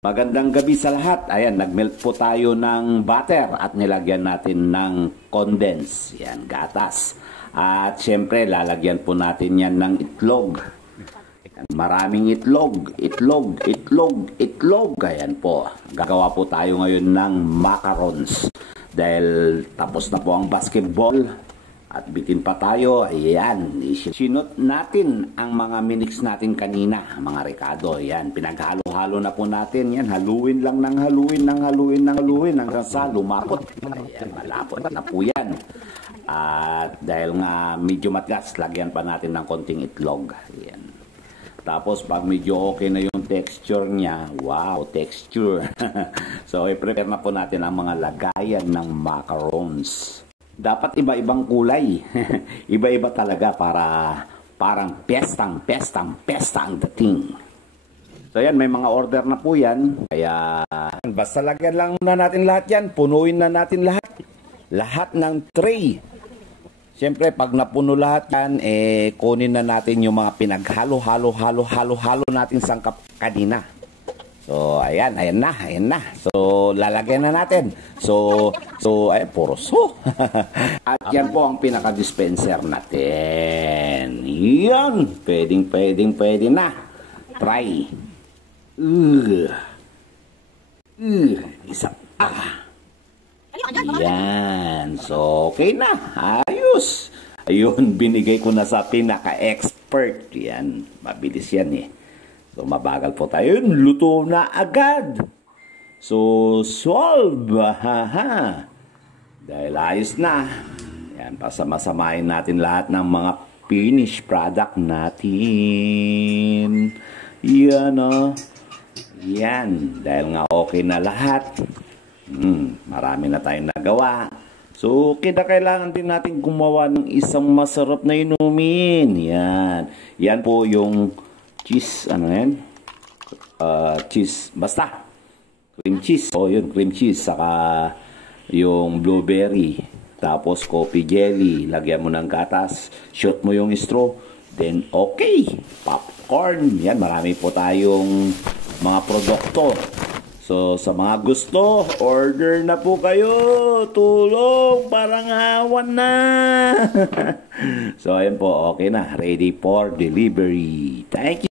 Magandang gabi sa lahat. Ayan, nagmelt po tayo ng butter at nilagyan natin ng condense. Yan, gatas. At syempre, lalagyan po natin yan ng itlog. Ayan, maraming itlog. Ayan po. Gagawa po tayo ngayon ng macarons. Dahil tapos na po ang basketball. At bitin pa tayo, ayan, sinot natin ang mga minix natin kanina, mga Ricardo, ayan, pinaghalo-halo na po natin, yan, haluin lang ng haluin hanggang sa lumapot, ayan, malapot na po yan. At dahil nga medyo matigas, lagyan pa natin ng konting itlog, ayan. Tapos pag medyo okay na yung texture niya, wow, texture. So, i-prepare na po natin ang mga lagayan ng macarons. Dapat iba-ibang kulay. Iba-iba talaga para parang pestang ang dating. So yan, may mga order na po yan. Kaya basta lagyan lang muna natin lahat yan. Punuin na natin lahat. Lahat ng tray. Siyempre, pag napuno lahat yan, kunin na natin yung mga pinaghalo natin sangkap kanina. So, ayan na. So, lalagyan na natin. So, ay, puro so. At yan po ang pinaka-dispenser natin. Yan. Pwede na. Try. Isa pa. Yan. So, okay na. Ayos. Ayun, binigay ko na sa pinaka-expert. Yan. Mabilis yan eh. So, mabagal po tayo. Luto na agad. So, solve. Dahil ayos na. Yan, pasama-samahin natin lahat ng mga finished product natin. Yan, oh. Yan. Dahil nga okay na lahat. Marami na tayong nagawa. So, kailangan din natin gumawa ng isang masarap na inumin. Yan. Yan po yung cheese, ano yan? Cheese, basta. Cream cheese. O, yun, cream cheese. Saka yung blueberry. Tapos coffee jelly. Lagyan mo ng gatas. Shoot mo yung straw. Then, okay. Popcorn. Yan, marami po tayong mga produkto. So, sa mga gusto, order na po kayo. Tulong, parang hawan na. So, ayan po, okay na. Ready for delivery. Thank you.